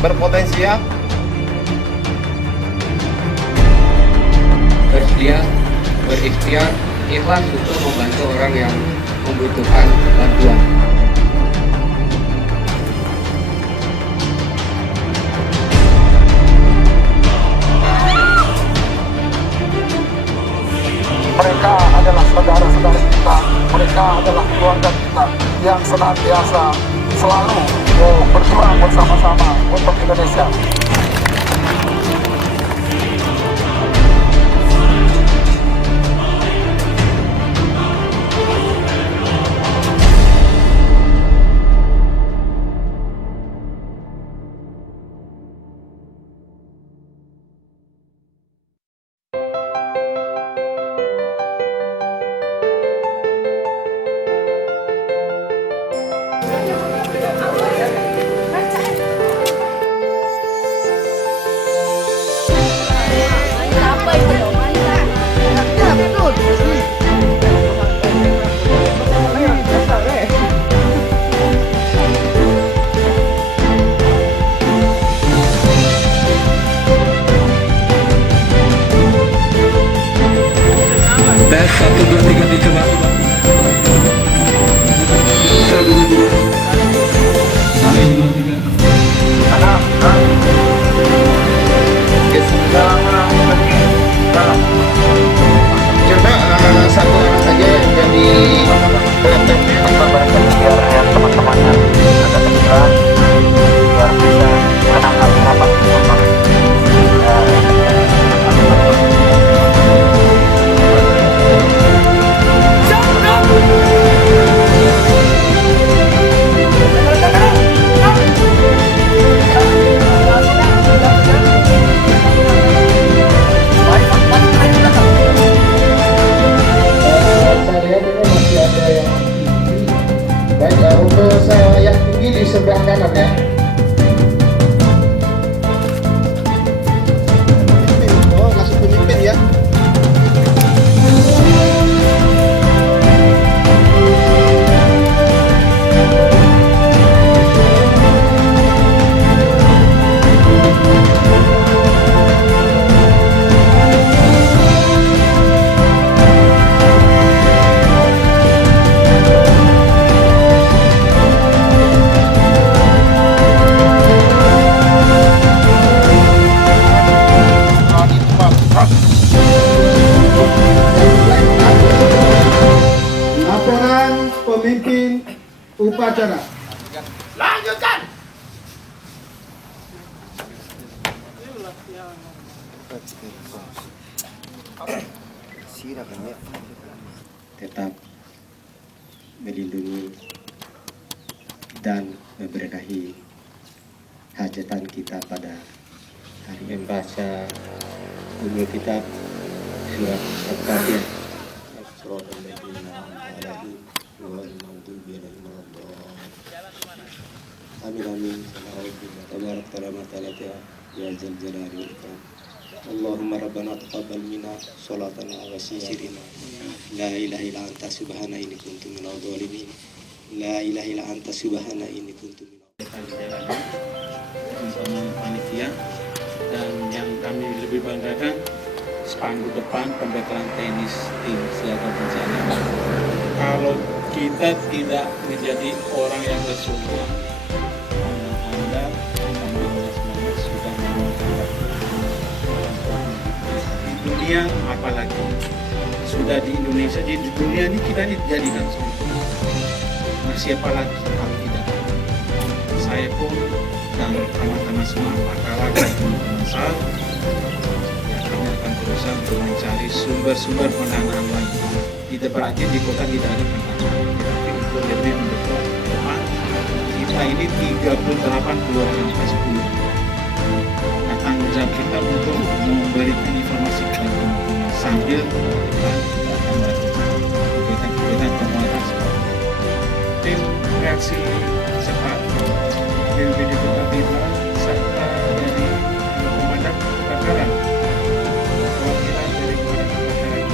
berpotensi ya. Bersedia, berikhtiar, ikhlas untuk membantu orang yang membutuhkan bantuan. Mereka adalah saudara-saudara kita, mereka adalah keluarga kita yang senantiasa selalu berjuang bersama-sama untuk Indonesia. Tes 1, 2, 3 dicoba. 1, 2, 3. 1, 2, 3. Coba satu orang saja yang jadi Biar ya teman-temannya ada kejuan, biar bisa menangkap apa motor. saya lihat ini masih ada yang tinggi. Baik, untuk saya yang tinggi di sebelah kanan ya. Oh, langsung pemimpin ya. Laporan pemimpin upacara. Lanjutkan. Tetap melindungi dan memberkahi hajatan kita pada hari membaca umul kitab surat Al-Fatihah. Amin amin. Tabarak ta'ala ta'ala ya zal jalali wal ikram. Allahumma rabbana taqabbal minna salatana wa sirina. La ilaha illa anta subhana inni kuntu minadh dhalimin. La ilaha illa anta subhana inni kuntu minadh bersama panitia. Dan yang kami lebih banggakan spanduk depan pembekalan tenis tim siaga bencana. Kalau kita tidak menjadi orang yang bersungguh, Anda semangat sudah membawa di dunia, apalagi sudah di Indonesia, di dunia ini kita dijadikan contoh. Nah, siapa lagi kalau tidak saya pun dan teman-teman semua pakalan dan teman-teman ya, kami akan berusaha untuk mencari sumber-sumber pendanaan lagi. Tidak berarti di kota tidak ada pendanaan, tetapi untuk lebih mendukung teman kita ini 38 kelurahan kelas 10. Nah, tanggung jawab kita untuk memberikan informasi kepada teman-teman sambil kita akan melakukan kegiatan-kegiatan penguatan seperti tim reaksi cepat, BPBD Kota Bima, serta dari pemadam kebakaran, perwakilan dari pemadam kebakaran.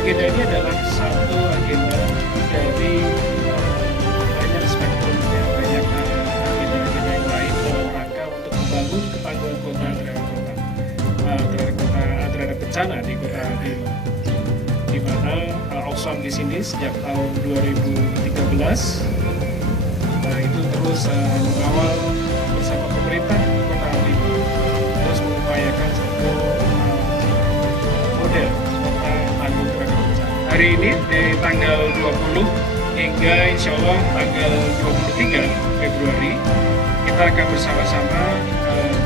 Agenda ini adalah satu agenda dari banyak spektrum, banyak bencana di Kota Bima, di mana Oxfam di sini sejak tahun 2013 itu terus mengawal bersama pemerintah Kota Bima, terus mengupayakan satu model kota tangguh terhadap bencana. Hari ini dari tanggal 20 hingga insya Allah tanggal 23 Februari kita akan bersama-sama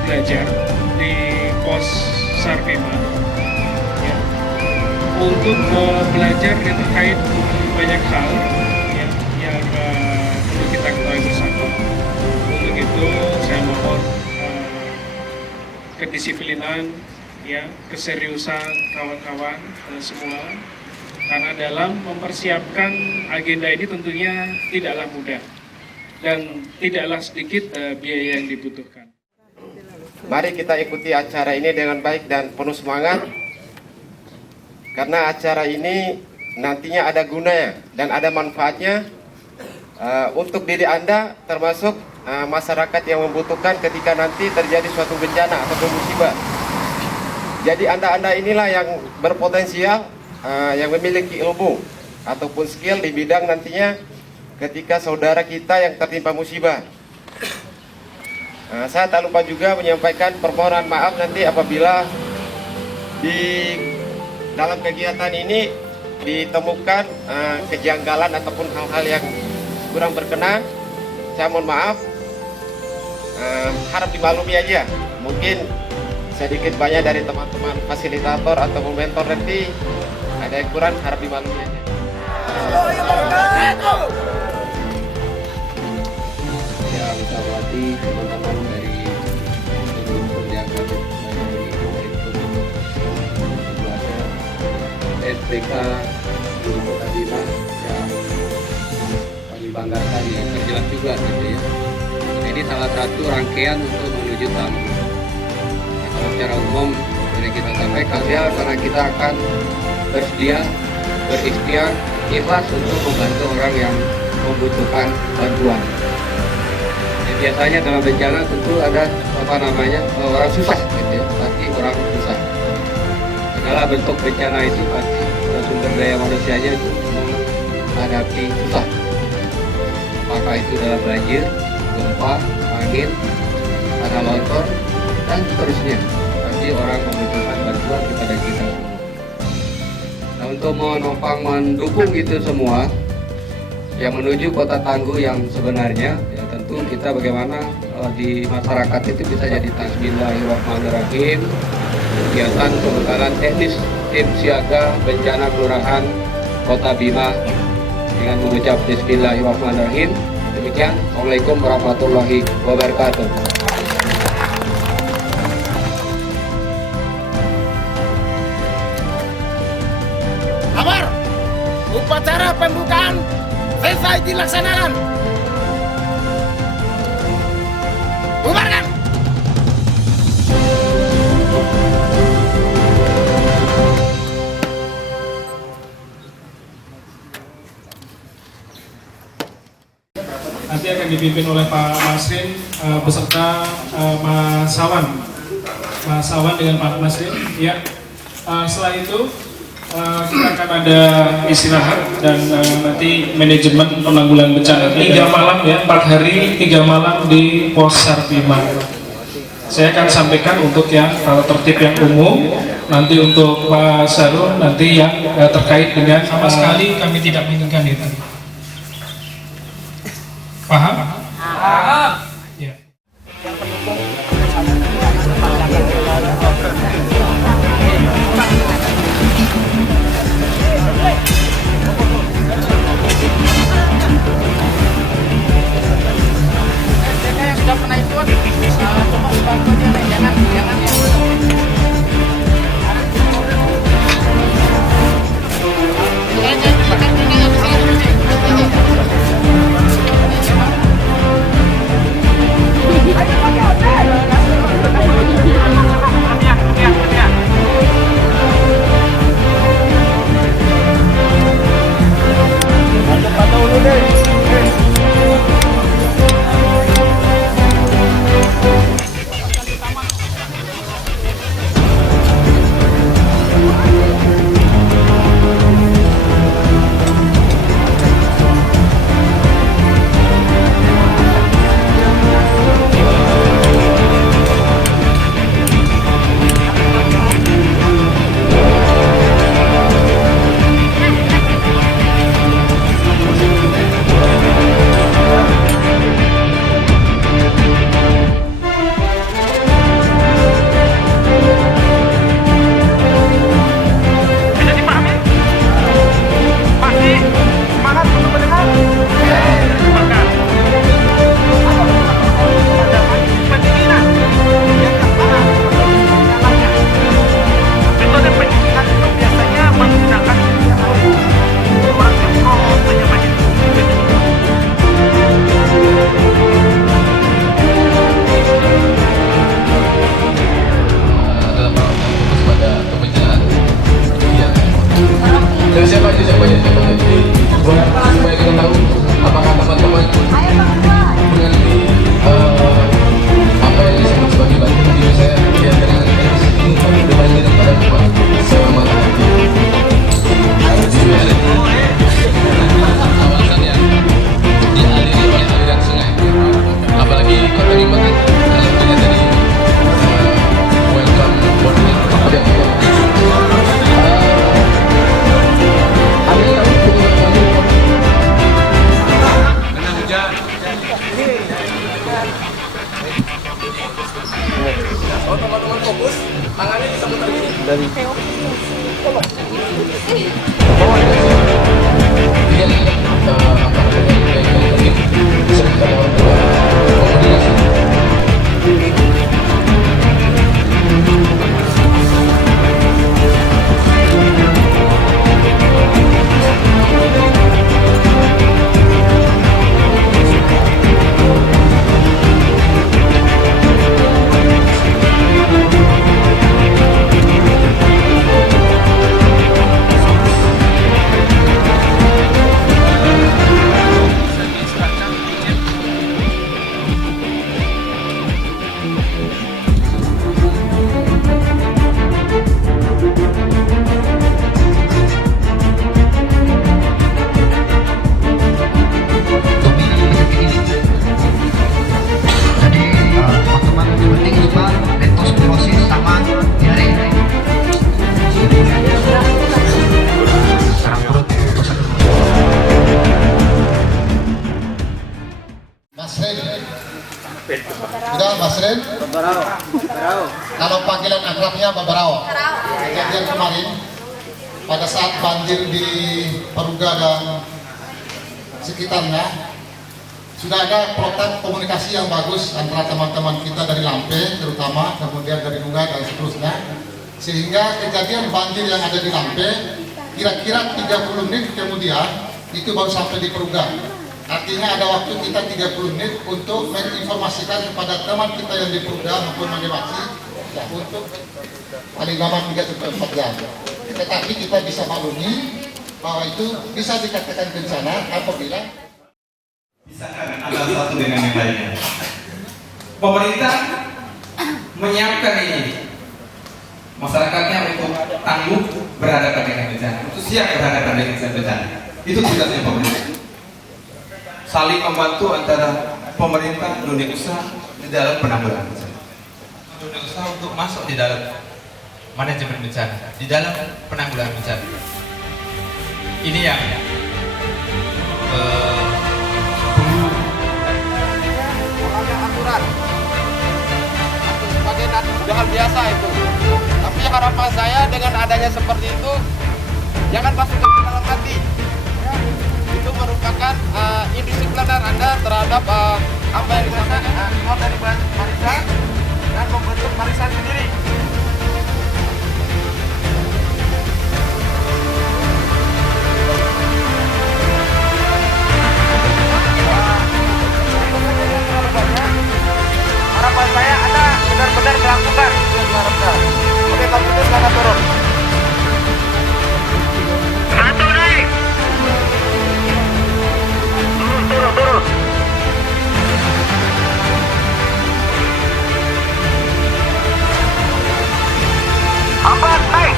belajar di pos SAR Bima ya, untuk belajar yang terkait banyak hal ya, yang perlu kita ketahui bersama. Untuk itu saya mohon kedisiplinan ya, keseriusan kawan-kawan semua, karena dalam mempersiapkan agenda ini tentunya tidaklah mudah dan tidaklah sedikit biaya yang dibutuhkan. Mari kita ikuti acara ini dengan baik dan penuh semangat, karena acara ini nantinya ada gunanya dan ada manfaatnya untuk diri Anda, termasuk masyarakat yang membutuhkan ketika nanti terjadi suatu bencana atau musibah. Jadi Anda inilah yang berpotensial, yang memiliki ilmu ataupun skill di bidang nantinya ketika saudara kita yang tertimpa musibah. Saya tak lupa juga menyampaikan permohonan maaf nanti apabila di dalam kegiatan ini ditemukan kejanggalan ataupun hal-hal yang kurang berkenan. Saya mohon maaf, harap dimaklumi aja. Mungkin sedikit banyak dari teman-teman fasilitator atau mentor nanti ada yang kurang, harap dimaklumi aja. Ya, kita berarti teman-teman dari seluruh penjaga dari SPK Guru Kota Bima yang kami banggakan, yang terjelas juga gitu ya. Ini salah satu rangkaian untuk menuju tangguh. Ya, kalau secara umum dari kita sampaikan ya, karena kita akan bersedia, berikhtiar, ikhlas untuk membantu orang yang membutuhkan bantuan. Biasanya dalam bencana tentu ada orang susah gitu ya, pasti orang susah. Segala bentuk bencana itu pasti sumber daya manusianya itu menghadapi susah. Apakah itu dalam banjir, gempa, angin, tanah longsor, dan seterusnya. Pasti orang membutuhkan bantuan kepada kita semua. Nah, untuk menopang mendukung itu semua, yang menuju kota tangguh yang sebenarnya, ya tentu kita bagaimana di masyarakat itu bisa jadi Bismillahirrahmanirrahim, kegiatan pembekalan teknis tim siaga bencana kelurahan Kota Bima dengan mengucap Bismillahirrahmanirrahim. Demikian, Assalamualaikum warahmatullahi wabarakatuh. Kabar, upacara pembukaan selesai dilaksanakan. Bubarkan. Nanti akan dipimpin oleh Pak Masrin beserta Mas Sawan dengan Pak Masrin. Ya, setelah itu kita akan ada istirahat dan nanti manajemen penanggulangan bencana 3 malam ya, 4 hari 3 malam di pos SAR Bima. Saya akan sampaikan untuk yang tertib yang umum, nanti untuk Pak Sarul nanti yang terkait dengan sama sekali kami tidak menginginkan itu. Paham? Paham. Ya. Sudah pernah ikut, coba bantu dia, jangan ya. Masrin? Kalau panggilan akrabnya Babarao. Kejadian kemarin pada saat banjir di Peruga dan sekitarnya sudah ada protap komunikasi yang bagus antara teman-teman kita dari Lampe terutama, kemudian dari Dunga dan seterusnya, sehingga kejadian banjir yang ada di Lampe kira-kira 30 menit kemudian itu baru sampai di Peruga. Artinya ada waktu kita 30 menit untuk menginformasikan kepada teman kita yang di Peruga maupun Mandewasi untuk paling lama 3-4 jam. Tetapi kita bisa maklumi bahwa itu bisa dikatakan bencana apabila Misalkan antara satu dengan yang lainnya. Pemerintah menyiapkan ini, masyarakatnya untuk tangguh berhadapan dengan bencana, untuk siap berhadapan dengan bencana. Itu tugasnya pemerintah. Saling membantu antara pemerintah, dunia usaha di dalam penanggulangan bencana. Dunia usaha untuk masuk di dalam manajemen bencana, di dalam penanggulangan bencana. Ini yang aturan sebagai hal biasa itu. Tapi harapan saya dengan adanya seperti itu jangan masuk ke dalam hati. Itu merupakan indisipliner Anda terhadap apa yang disampaikan keluar dari barisan dan membentuk barisan sendiri. Harapan saya Anda benar-benar melakukan itu yang diharapkan. Oke, kalau gitu silakan turun. Satu naik. Turun. Empat naik.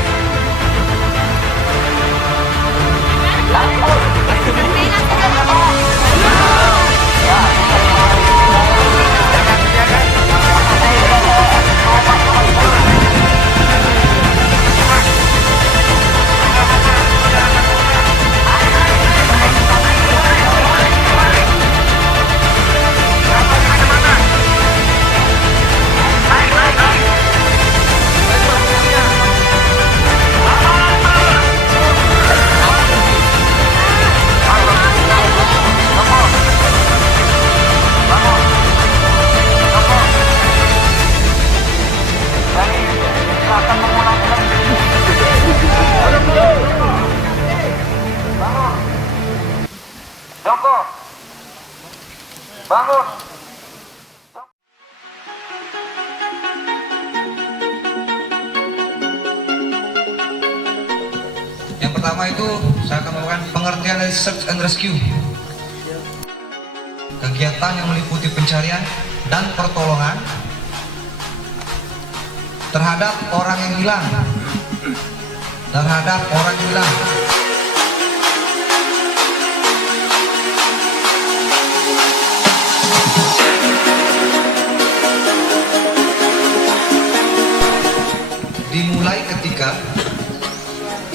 Bangun. Yang pertama itu saya akan melakukan pengertian dari search and rescue. Kegiatan yang meliputi pencarian dan pertolongan terhadap orang yang hilang. Dimulai ketika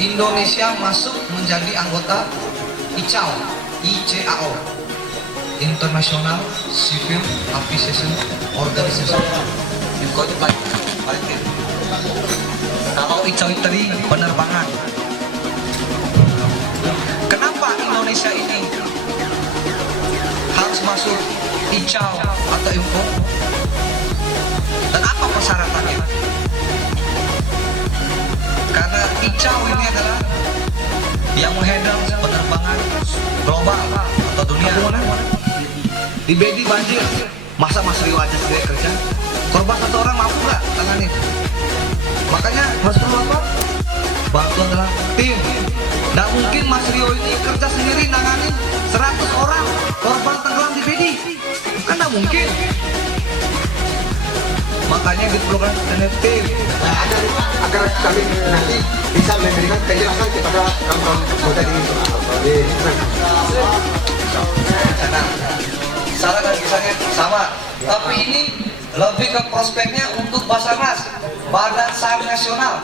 Indonesia masuk menjadi anggota ICAO, International Civil Aviation Organization. Kalau ICAO itu tadi penerbangan. Kenapa Indonesia ini harus masuk ICAO atau IMO? Dan apa persyaratannya? Karena ICAO ini adalah yang menghandle penerbangan global atau dunia. Di Bedi banjir, masa Mas Rio aja sendiri kerja? Korban satu orang mampu nggak tanganin? Makanya harus perlu apa? Bantuan adalah tim. Nggak mungkin Mas Rio ini kerja sendiri nanganin 100 orang korban tenggelam di Bedi. Kan nggak mungkin. Makanya diperlukan tim. agar kami nanti bisa memberikan penjelasan kepada kawan-kawan anggota di Salah dan kisahnya sama, tapi ini lebih ke prospeknya untuk Basarnas, Badan SAR Nasional,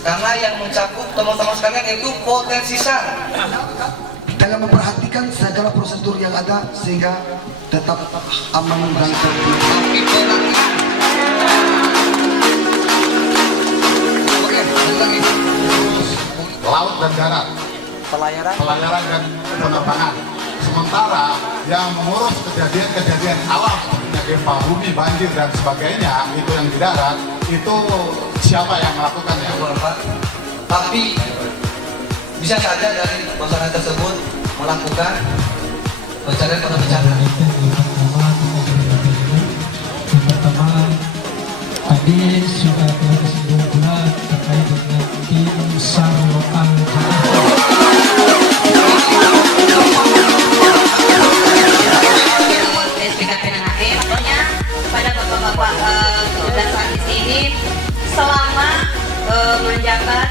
karena yang mencakup teman-teman sekalian yaitu potensi SAR. Jangan memperhatikan segala prosedur yang ada sehingga tetap aman dan tertib. Oke, lagi. Laut dan darat, pelayaran dan penerbangan. Sementara yang mengurus kejadian-kejadian alam seperti gempa bumi, banjir dan sebagainya, itu yang di darat, itu siapa yang melakukannya? Tapi bisa saja dari masyarakat tersebut melakukan pencarian pada bencana. Pertama, tadi sudah kita disinggung terkait dengan tim SAR lokal. Pada bapak-bapak dan saat di sini selama menjabat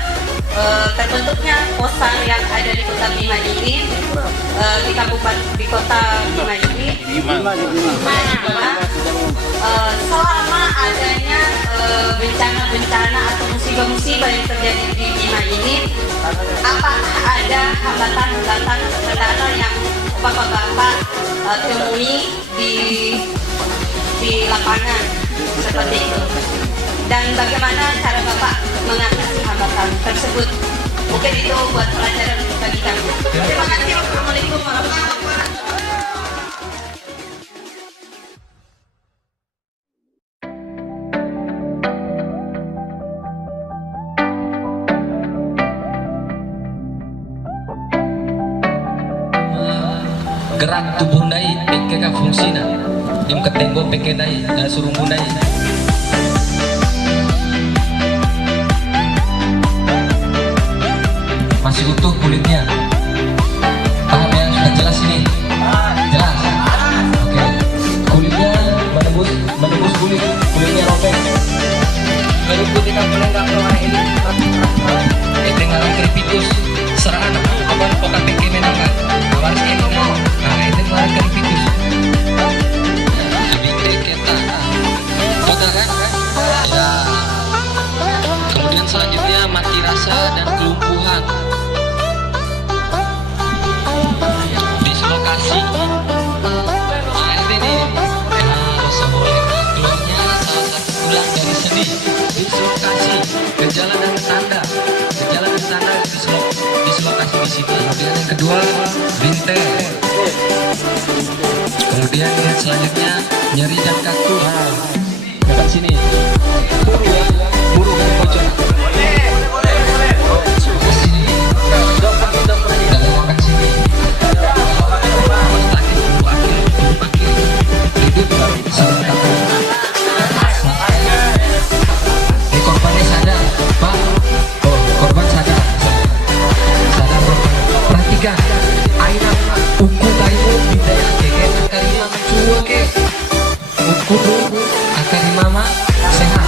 terbentuknya posar yang ada di Kota Bima ini, di Kota Bima ini, selama adanya bencana-bencana atau musibah-musibah yang terjadi di Bima ini, apakah ada hambatan-hambatan kendala yang bapak-bapak temui di lapangan seperti itu, dan bagaimana cara Bapak mengatasi hambatan tersebut? Mungkin itu buat pelajaran bagi kami. Terima kasih. Wassalamualaikum warahmatullahi wabarakatuh. Gerak tubuh dai pekeka fungsina im ketenggo peke dai surung dai masih utuh kulitnya. Paham ya? Sudah jelas ini? Jelas? Oke. Kulitnya menembus kulitnya robek. Meliputi kapelenggang keluar ini dengan kripitus serangan apa poka peke menangkan awaris ini nah itu keluar kripitus lebih kita sudah kan? Ya. Kemudian selanjutnya mati rasa dan kelumpuhan. Dislokasi. Nah ini keluarnya salah satu tulang dari sendi. Dislokasi. Gejala dan tanda dislokasi di sini. Kemudian yang kedua bintek. Kemudian yang selanjutnya nyeri dan kaku. Dekat sini. Buru ya. Buru kan bocor. Sini. Dan angkat sini. Ini korbannya sadar, Pak. Oh, korban sadar. Perhatikan, aina uku kayu bidaya keke akarima mencuwa ke. Uku do akarima mah sehat.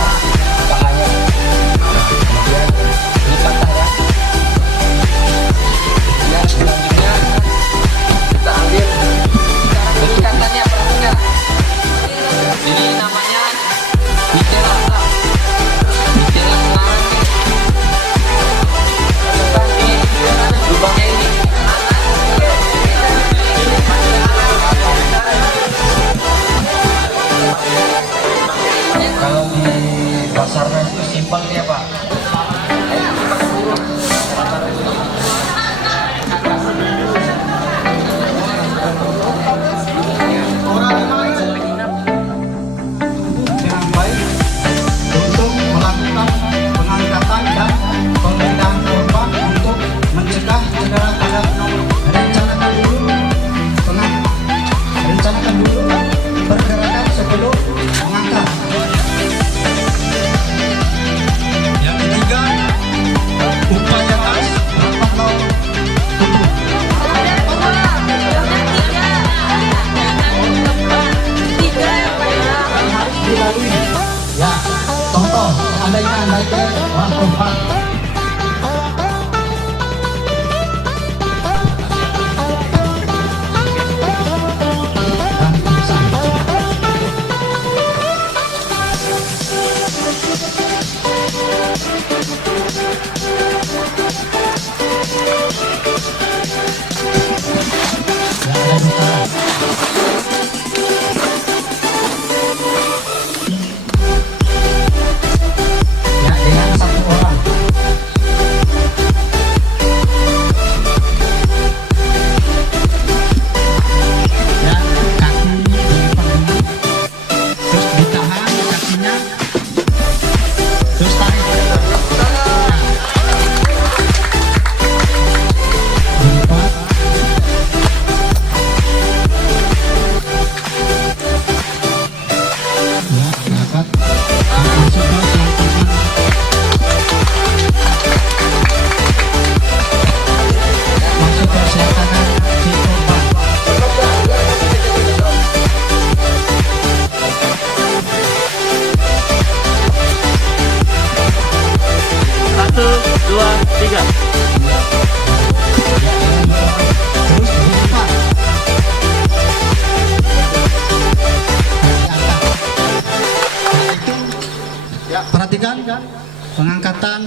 pengangkatan.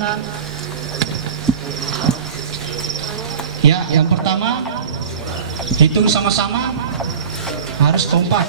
Ya, yang pertama hitung sama-sama, harus kompak.